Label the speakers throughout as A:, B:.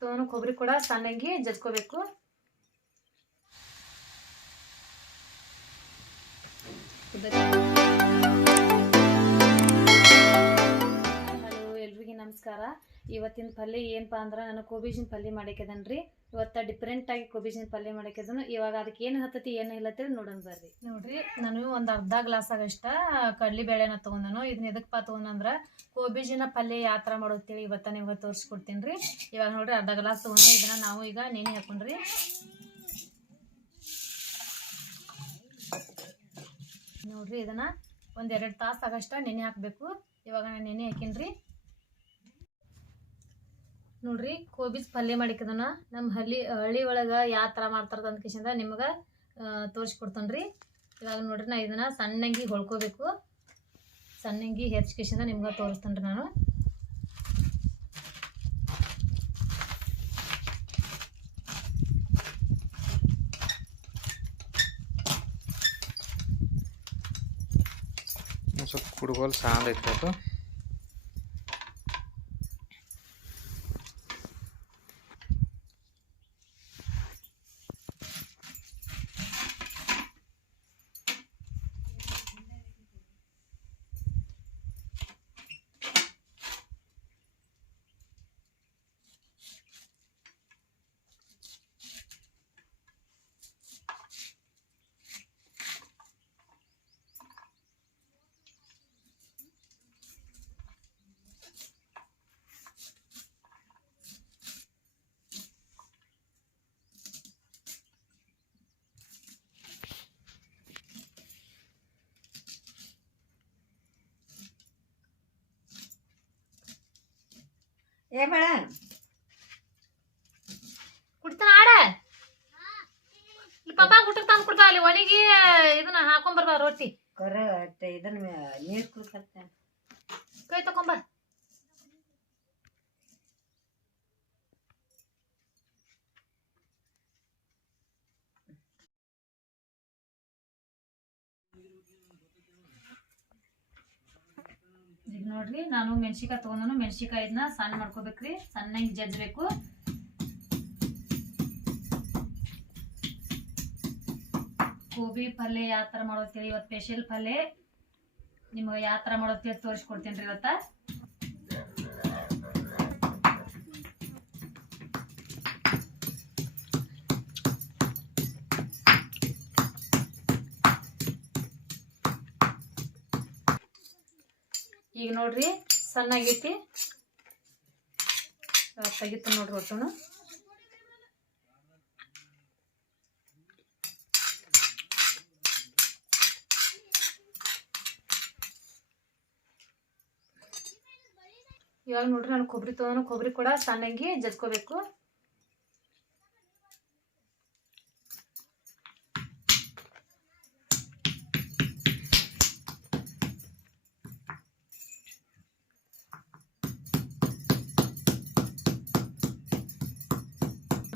A: ತೊಗೊಂಡು ಕೊಬ್ಬರಿ ಕೂಡ ಸಣ್ಣಗೆ ಜಜ್ಕೋಬೇಕು. ಹಲೋ ಎಲ್ರಿಗೂ ನಮಸ್ಕಾರ. ಇವತ್ತಿನ ಪಲ್ಯ ಏನಪ್ಪ ಅಂದ್ರೆ ನಾನು ಕೋಬೀಜಿನ ಪಲ್ಯ ಮಾಡಕ್ಕಿದನ್ರಿ ಇವತ್ತು ಡಿಫ್ರೆಂಟ್ ಆಗಿ ಕೋಬಿಜಿನ ಪಲ್ಯ ಮಾಡಿಕೆದನು ಇವಾಗ ಅದಕ್ಕೆ ಏನು ಹತ್ತತಿ, ಏನು ಇಲ್ಲತ್ತೇಳಿ ನೋಡೋಣ ಬರ್ರಿ. ನೋಡ್ರಿ, ನಾನು ಒಂದು ಅರ್ಧ ಗ್ಲಾಸ್ ಆಗಷ್ಟ ಕಡ್ಲಿ ಬೇಳೆನ ತೊಗೊಂಡನು, ಇದನ್ನ ಎದಕ್ಕಪ್ಪ ತೊಗೊಂಡಂದ್ರ ಕೋಬೀಜಿನ ಪಲ್ಯ ಯಾವ ಥರ ಮಾಡೋತ್ತೇಳಿ ಇವತ್ತ ನಿಮ್ಗೆ ತೋರಿಸ್ಕೊಡ್ತೀನಿ ರೀ ಇವಾಗ ನೋಡ್ರಿ, ಅರ್ಧ ಗ್ಲಾಸ್ ತೊಗೊಂಡು ಇದನ್ನ ನಾವು ಈಗ ನೆನೆ ಹಾಕೊಂಡ್ರಿ. ನೋಡ್ರಿ, ಇದನ್ನ ಒಂದ್ ಎರಡು ತಾಸು ಆಗಷ್ಟ ನೆನೆ ಹಾಕಬೇಕು. ಇವಾಗ ನಾನು ನೆನೆ ಹಾಕಿನ್ರಿ. ನೋಡ್ರಿ, ಕೋಬಿಸ್ ಪಲ್ಯ ಮಾಡಿಕದನ ನಮ್ಮ ಹಳ್ಳಿ ಹಳ್ಳಿ ಒಳಗೆ ಯಾವ ಥರ ಮಾಡ್ತಾರದ ಅಂತ ಕಿಶಿಂದ ನಿಮ್ಗೆ ತೋರಿಸ್ಕೊಡ್ತಾನ್ರಿ. ಇವಾಗ ನೋಡ್ರಿ ನಾ ಇದನ್ನ ಸಣ್ಣಂಗಿ ಹೊಳ್ಕೋಬೇಕು. ಸಣ್ಣಂಗಿ ಹೆಚ್ಚು ನಿಮ್ಗೆ ನಿಮ್ಗೆ ತೋರಿಸ್ತಾನ್ರಿ ನಾನು.
B: ಸ್ವಲ್ಪ ಕುಡ್ಗೋಲ್ ಸಾಂದ್ ಐತೆ
C: ಏ ಬೇಡ.
A: ಕುಡ್ತಾನ ಆಡ. ಇಲ್ಲಿ ಪಾಪ ಊಟಕ್ಕೆ ತಂದು ಕೊಡ್ತಾ ಅಲ್ಲಿ ಒಣಗಿ ಇದನ್ನ ಹಾಕೊಂಬರ್ಬಾ ರೊಟ್ಟಿ
C: ಕರೆ ಇದನ್ನ ನೀರು ಕುಡ್ಸತ್ತ.
A: ಕೈ ತಕೊಂಬ ಈಗ ನೋಡ್ರಿ ನಾನು ಮೆಣಸಿಕಾಯಿ ತೊಗೊಂಡು ಮೆಣಸಿಕಾಯಿ ಇದನ್ನ ಸಣ್ಣ ಮಾಡ್ಕೋಬೇಕ್ರಿ ಸಣ್ಣಗೆ ಜಜ್ಬೇಕು ಗೋಬಿ ಪಲ್ಯ ಯಾವ ಥರ ಮಾಡೋತ್ತೇಳಿ ಇವತ್ತು ಸ್ಪೆಷಲ್ ಪಲ್ಯ ನಿಮಗೆ ಯಾವ ಥರ ಮಾಡೋತ್ತೇಳಿ ತೋರಿಸ್ಕೊಡ್ತೀನಿ ರೀ ಇವತ್ತ. ಈಗ ನೋಡ್ರಿ, ಸಣ್ಣಾಗೈತಿ. ತೆಗಿತ ನೋಡ್ರಿ ಒಟ್ಟು ಇವಾಗ ನೋಡ್ರಿ, ನಾನು ಕೊಬ್ಬರಿ ತೊಗೊಂಡು ಕೊಬ್ಬರಿ ಕೂಡ ಸಣ್ಣಂಗಿ ಜಜ್ಕೋಬೇಕು.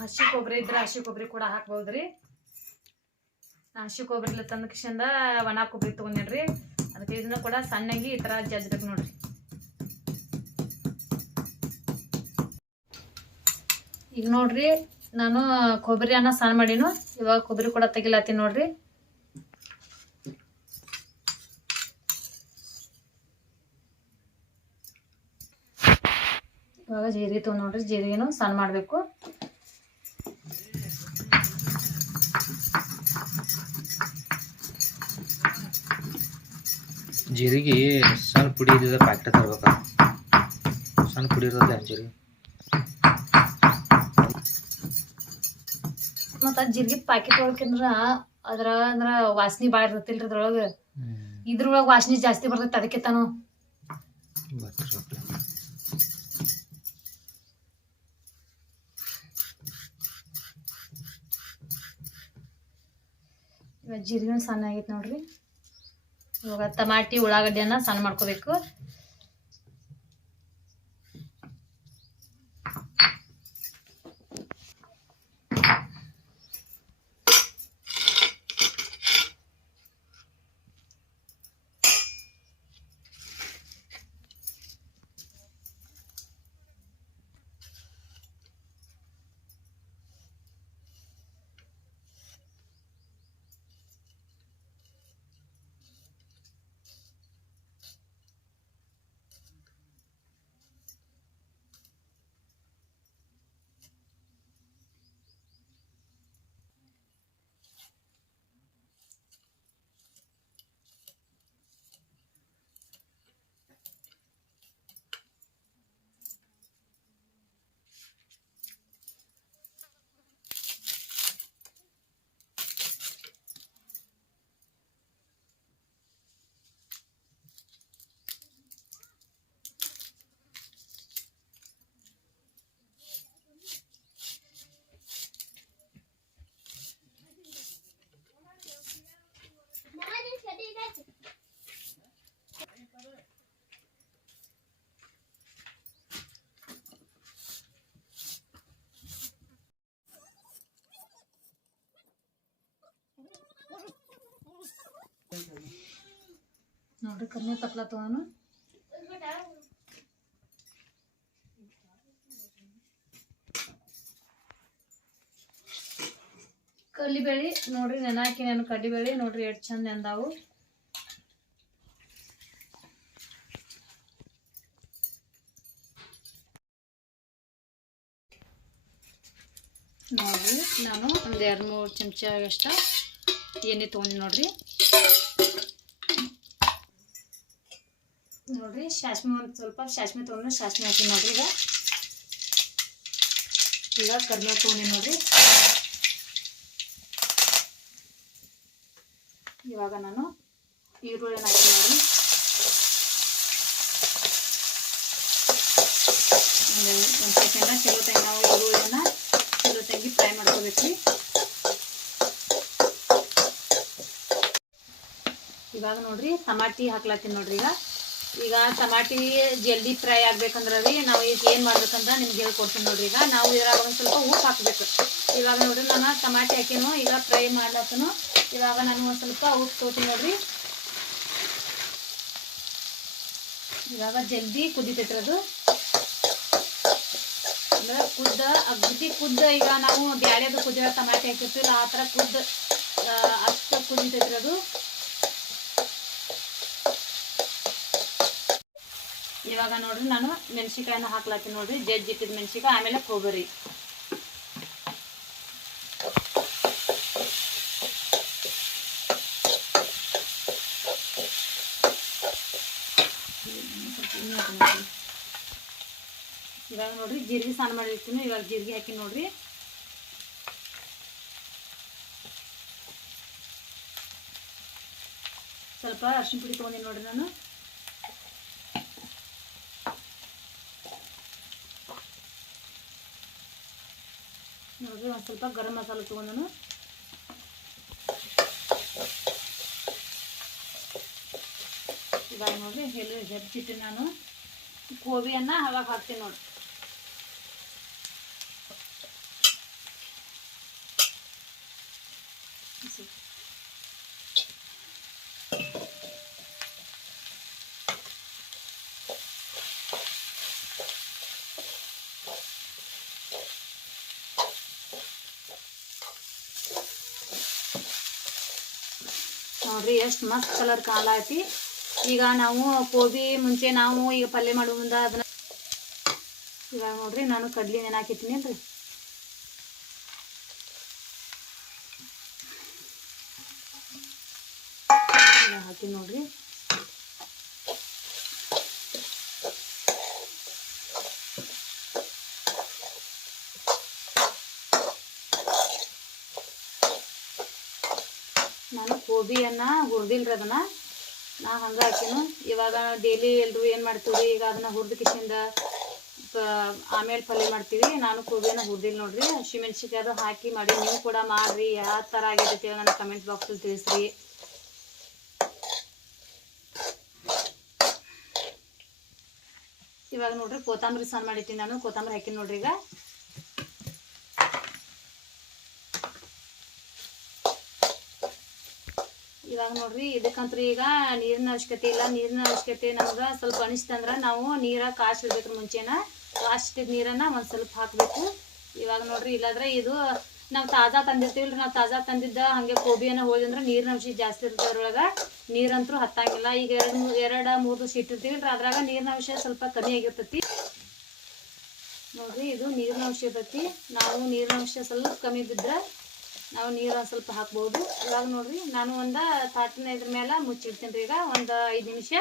A: ಹಸಿ ಕೊಬ್ಬರಿ ಇದ್ರೆ ಹಸಿ ಕೊಬ್ಬರಿ ಕೂಡ ಹಾಕ್ಬೋದ್ರಿ. ಹಸಿ ಕೊಬ್ಬರಿ ತಂದ ಕಿಶಿಂದ ಒಣ ಕೊಬ್ಬರಿ ತೊಗೊಂಡ್ರಿ ಅದಕ್ಕೆ ಇದನ್ನ ಕೂಡ ಸಣ್ಣಗೆ ಈ ತರ ಜಜ್ಬೇಕು ನೋಡ್ರಿ. ಈಗ ನೋಡ್ರಿ, ನಾನು ಕೊಬ್ಬರಿ ಅನ್ನ ಸಣ್ಣ ಮಾಡೀನು. ಇವಾಗ ಕೊಬ್ಬರಿ ಕೂಡ ತೆಗಿಲತ್ತೀನಿ ನೋಡ್ರಿ. ಇವಾಗ ಜೀರಿಗೆ ತೊಗೊಂಡ್ ನೋಡ್ರಿ, ಜೀರಿಗೆನು ಸಣ್ಣ ಮಾಡಬೇಕು.
B: ಜೀರಿಗೆ ಸಣ್ಣ ಪುಡಿ ಇದ್ದಿದ್ದ ಪ್ಯಾಕೆಟ್ ತರ್ಬೇಕು? ಸಣ್ಣ ಪುಡಿ ಇರ್ತದೆ ಜೀರಿಗೆ?
A: ಮತ್ತ ಜೀರಿಗೆ ಪ್ಯಾಕೆಟ್ ಒಳಕಿಂದ್ರ ಅದ್ರ ಅಂದ್ರ ವಾಸನಿ ಬಾಳ ಇರ್ತೈತಿಲ್ರಿ ಅದ್ರೊಳಗ. ಇದ್ರೊಳಗ ವಾಸನಿ ಜಾಸ್ತಿ ಬರ್ತೈತಿ ಅದಕ್ಕೆ ತಾನು. ಜೀರಿಗೆ ಸಣ್ಣ ಆಗೈತಿ ನೋಡ್ರಿ. ಇವಾಗ ಟಮಾಟಿ ಉಳ್ಳಾಗಡ್ಡಿಯನ್ನ ಸಣ್ಣ ಮಾಡ್ಕೋಬೇಕು. ನೋಡ್ರಿ, ಕಮ್ಮಿ ತಪ್ಲ ತೊಗೊಂಡು ಕಡ್ಲಿಬೇಳಿ, ನೋಡ್ರಿ ನೆನಾಕಿ ನಾನು ಕಡ್ಲಿಬೇಳಿ, ನೋಡ್ರಿ ಎಷ್ಟು ಚಂದ ನೆಂದಾವು. ನೋಡ್ರಿ, ನಾನು ಒಂದು ಎರಡು ಮೂರು ಚಮಚ ಎಷ್ಟ ಎಣ್ಣೆ ತೊಗೊಂಡಿ ನೋಡ್ರಿ. ನೋಡ್ರಿ ಸಾಸ್ಮಿ ಒಂದು ಸ್ವಲ್ಪ ಸಾಸ್ಮಿ ತೊಗೊಂಡು ಸಾಸ್ಮಿ ಹಾಕಿ ನೋಡ್ರಿ ಈಗ. ಈಗ ಕರ್ಬೇವು ತೊಗೊಂಡಿ ನೋಡ್ರಿ. ಇವಾಗ ನಾನು ಈರುಳ್ಳಿನ ಹಾಕಿ ನೋಡಿ ಒಂದು ಒಂದು ಸೆಕೆಂಡ ಚಲೋ ತಂಗಿ, ನಾವು ಈರುಳ್ಳಿನ ಚಲೋ ತಂಗಿ ಫ್ರೈ ಮಾಡ್ಕೋಬೇಕು ಇವಾಗ ನೋಡ್ರಿ, ಟಮಾಟಿ ಹಾಕ್ಲತ್ತೀನಿ ನೋಡ್ರಿ ಈಗ. ಈಗ ಟಮಾಟಿ ಜಲ್ದಿ ಫ್ರೈ ಆಗ್ಬೇಕಂದ್ರೆ ರೀ, ನಾವು ಈಗ ಏನು ಮಾಡ್ಬೇಕಂತ ನಿಮ್ಗೆ ಹೇಳ್ಕೊಡ್ತೀನಿ ನೋಡ್ರಿ. ಈಗ ನಾವು ಇದ್ರಾಗ ಒಂದು ಸ್ವಲ್ಪ ಉಪ್ಪು ಹಾಕ್ಬೇಕು. ಇವಾಗ ನೋಡ್ರಿ ನಾನು ಟಮಾಟಿ ಹಾಕಿನೋ ಈಗ ಫ್ರೈ ಮಾಡ್ಲತ್ತನು. ಇವಾಗ ನಾನು ಒಂದು ಸ್ವಲ್ಪ ಉಪ್ಪು ತೋತೀನಿ ನೋಡ್ರಿ. ಇವಾಗ ಜಲ್ದಿ ಕುದಿತೈತ್ರಿ ಅದು. ಅಂದ್ರೆ ಕುದ್ದ, ಅಗ್ದಿ ಕುದ್ದ ಈಗ ನಾವು ಬ್ಯಾಳೆದು ಕುದಿಯೋ ಟಮಾಟಿ ಹಾಕಿರ್ತೀವಿ ಆ ಥರ ಕುದ್ದ ಅಷ್ಟು ಕುದಿತೈತ್ರಿ ಅದು. ಇವಾಗ ನೋಡ್ರಿ ನಾನು ಮೆಣಸಿಕಾಯನ್ನ ಹಾಕ್ಲತ್ತೀನಿ ನೋಡ್ರಿ ಜಜ್ಜಿಟ್ಟಿದ ಮೆಣಸಿಕಾಯಿ ಆಮೇಲೆ ಕೊಬ್ಬರಿ. ಇವಾಗ ನೋಡ್ರಿ ಜೀರಿಗೆ ಸ್ನಾನ ಮಾಡಿರ್ತೀನಿ, ಇವಾಗ ಜೀರಿಗೆ ಹಾಕಿ ನೋಡ್ರಿ. ಸ್ವಲ್ಪ ಅರ್ಶಿನ ಪುಡಿ ತೊಗೊಂಡಿನಿ ನೋಡ್ರಿ ನಾನು. ನೋಡ್ರಿ ಒಂದು ಸ್ವಲ್ಪ ಗರಂ ಮಸಾಲೆ ತೊಗೊಂಡನು. ಇವಾಗ ನೋಡಿ ಎಲ್ಲ ಹೆಚ್ಚಿಟ್ಟು ನಾನು. ಕೋಬಿಯನ್ನು ಅವಾಗ ಹಾಕ್ತೀನಿ ನೋಡ್ರಿ ನೋಡ್ರಿ, ಎಷ್ಟು ಮಸ್ತ್ ಕಲರ್ ಕಾಣಲಾತಿ ಈಗ ನಾವು ಕೋಬಿ ಮುಂಚೆ ನಾವು ಈಗ ಪಲ್ಯ ಮಾಡುವ ಮುಂದೆ ಅದನ್ನ ಇವಾಗ ನೋಡ್ರಿ, ನಾನು ಕಡ್ಲಿ ನೆನಾಕಿತ್ತೀನಿ ಇವಾಗ ಹಾಕಿ ನೋಡ್ರಿ ನಾನು ಗೋಬಿಯನ್ನ ಹುರಿದಿಲ್ರಿ ಅದನ್ನ ನಾ ಹಂಗೆ ಹಾಕಿನು. ಇವಾಗ ಡೈಲಿ ಎಲ್ಲರೂ ಏನು ಮಾಡ್ತೀವಿ ಈಗ ಅದನ್ನ ಹುರಿದ ಕಿಶಿಂದ ಆಮೇಲೆ ಪಲ್ಯ ಮಾಡ್ತೀವಿ. ನಾನು ಗೋಬಿಯನ್ನ ಹುರಿದಿಲ್ಲ ನೋಡ್ರಿ ಹಸಿಮೆಣ್ಸಿಕಾಯಿ ಅದು ಹಾಕಿ ಮಾಡಿ, ನೀವು ಕೂಡ ಮಾಡ್ರಿ, ಯಾವ ಥರ ಆಗೈತೆ ನನ್ನ ಕಮೆಂಟ್ ಬಾಕ್ಸಲ್ಲಿ ತಿಳಿಸ್ರಿ. ಇವಾಗ ನೋಡ್ರಿ, ಕೊತ್ತಂಬರಿ ಸಾರು ಮಾಡಿತ್ತೀನಿ ನಾನು, ಕೊತ್ತಂಬರಿ ಹಾಕಿನಿ ನೋಡ್ರಿ ಈಗ. ಇವಾಗ ನೋಡ್ರಿ, ಇದಕ್ಕಂತ್ರ ಈಗ ನೀರಿನ ಅವಶ್ಯಕತೆ ಇಲ್ಲ. ನೀರಿನ ಅವಶ್ಯಕತೆ ನಮ್ಗೆ ಸ್ವಲ್ಪ ಅನಿಸ್ತಂದ್ರ ನಾವು ನೀರ ಕಾಯಿಸಿಡ್ಬೇಕು ಮುಂಚೆನ. ಕಾಯಿಸಿದ ನೀರನ್ನ ಒಂದು ಸ್ವಲ್ಪ ಹಾಕಬೇಕು. ಇವಾಗ ನೋಡ್ರಿ, ಇಲ್ಲಾಂದ್ರೆ ಇದು ನಾವು ತಾಜಾ ತಂದಿರ್ತೀವಲ್ರಿ. ನಾವು ತಾಜಾ ತಂದಿದ್ದ ಹಾಗೆ ಕೋಬಿಯನ್ನ ಹೋದಂದ್ರೆ ನೀರಿನ ಅಂಶ ಜಾಸ್ತಿ ಇರ್ತದೆ ಅದ್ರೊಳಗೆ. ನೀರಂತೂ ಹತ್ತಂಗಿಲ್ಲ. ಈಗ ಎರಡು ಎರಡು, ಮೂರು ದಿವಸ ಇಟ್ಟಿರ್ತೀವಲ್ರಿ ಅದ್ರಾಗ ನೀರಿನ ಅಂಶ ಸ್ವಲ್ಪ ಕಮ್ಮಿ ಆಗಿರ್ತೈತಿ. ನೋಡ್ರಿ, ಇದು ನೀರಿನ ಅಂಶ ಇರ್ತೈತಿ. ನಾವು ನೀರಿನ ಅಂಶ ಸ್ವಲ್ಪ ಕಮ್ಮಿ ಬಿದ್ರೆ ನಾವು ನೀರು ಸ್ವಲ್ಪ ಹಾಕ್ಬೋದು. ಇವಾಗ ನೋಡ್ರಿ, ನಾನು ಒಂದು ತಾಟಿನ ಇದ್ರ ಮೇಲೆ ಮುಚ್ಚಿಡ್ತೀನಿ ರೀ ಈಗ, ಒಂದು ಐದು ನಿಮಿಷ.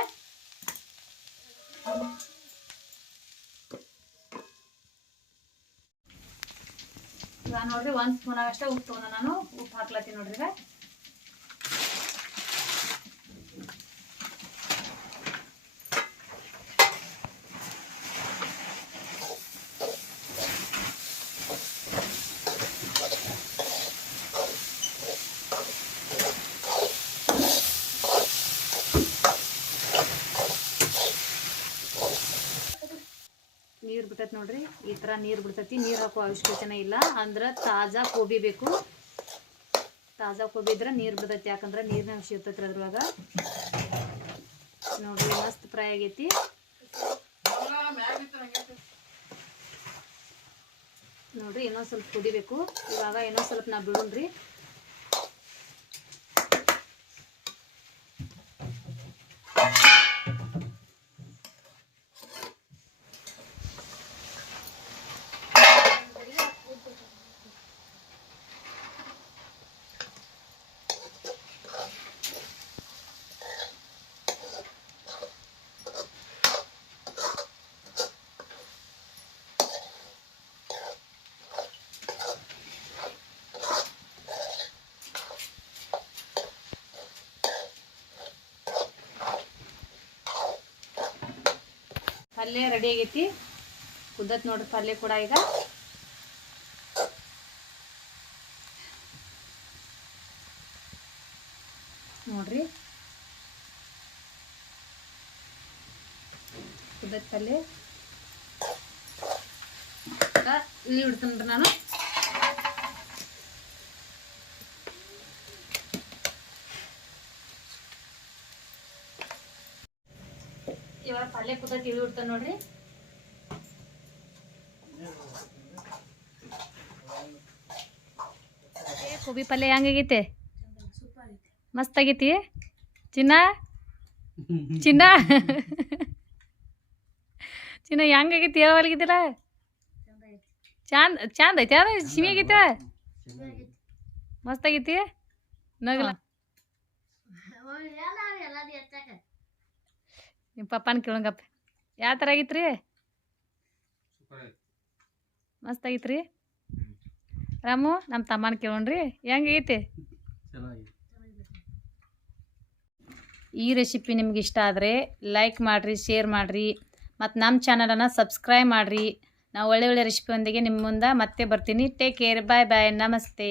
A: ನೋಡ್ರಿ, ಒಂದು ಸ್ಪೂನ್ ಅಷ್ಟೇ ಉಪ್ಪು ತೊಗೊಂಡ ನಾನು ಉಪ್ಪು ಹಾಕ್ಲತ್ತೀನಿ ನೋಡ್ರಿ ಈಗ ನೀರು ಬಿಟ್ಟೈತಿ ನೋಡ್ರಿ, ಈ ತರ ನೀರು ಬಿಡ್ತೈತಿ. ನೀರು ಹಾಕೋ ಅವಶ್ಯಕತೆನೇ ಇಲ್ಲ. ಅಂದ್ರೆ ತಾಜಾ ಕೋಬಿ ಬೇಕು. ತಾಜಾ ಕೋಬಿ ಇದ್ರೆ ನೀರು ಬಿಡ್ತೈತಿ. ಯಾಕಂದ್ರೆ ನೀರಿನ ಅಂಶ ಇರ್ತೈತಿ ಅದ್ರೊಳಗ. ನೋಡ್ರಿ, ಮಸ್ತ್ ಫ್ರೈ ಆಗೈತಿ. ನೋಡ್ರಿ, ಇನ್ನೊಂದ್ ಸ್ವಲ್ಪ ಕುದಿಬೇಕು. ಇವಾಗ ಇನ್ನೊಂದ್ ಸ್ವಲ್ಪ ನಾ ಬಿಡೋಣ್ರಿ ಪಲ್ಯ ರೆಡಿ ಆಗೈತಿ. ಕುದ್ದತ್ ನೋಡ್ರಿ ಪಲ್ಯ ಕೂಡ ಈಗ. ನೋಡ್ರಿ. ಕುದ್ದತ್ ಪಲ್ಯ. ನೀರು ಇಡ್ತೀನಿ ನಾನು. ಪುಟ ಕುದ್ದತ್ ಇಳಿ ನೋಡ್ರಿ. ಏ, ಗೋಬಿ ಪಲ್ಯ ಹೆಂಗಾಗೈತೆ? ಮಸ್ತ್ ಆಗೈತಿ ಚಿನ್ನ? ಚಿನ್ನ? ಚಿನ್ನ ಹೆಂಗಾಗೈತಿ? ಹೇಳವಲ್ಗಿದ್ದೀರ ಚಂದ ಚಂದ ಐತೆ ಅದ ಸಿಮಿ ಆಗೈತೆ? ಮಸ್ತ್ ಆಗೈತಿ ನಗಲ ನಿಮ್ಮ ಪಪ್ಪನ ಕೇಳಂಗಪ್ಪ ಯಾವ ಥರ ಆಗಿತ್ರಿ? ಮಸ್ತ್ ರೀ ರಾಮು ನಮ್ಮ ತಮ್ಮನ ಕೇಳೋಣ್ರಿ. ಹೆಂಗೈತಿ ಈ ರೆಸಿಪಿ ನಿಮ್ಗೆ ಇಷ್ಟ ಆದರೆ ಲೈಕ್ ಮಾಡಿರಿ ಶೇರ್ ಮಾಡಿರಿ ಮತ್ತು ನಮ್ಮ ಚಾನಲನ್ನು ಸಬ್ಸ್ಕ್ರೈಬ್ ಮಾಡಿರಿ. ನಾವು ಒಳ್ಳೆ ಒಳ್ಳೆ ರೆಸಿಪಿಯೊಂದಿಗೆ ನಿಮ್ಮ ಮುಂದೆ ಮತ್ತೆ ಬರ್ತೀನಿ. ಟೇಕ್ ಕೇರ್ ಬಾಯ್ ಬಾಯ್ ನಮಸ್ತೆ.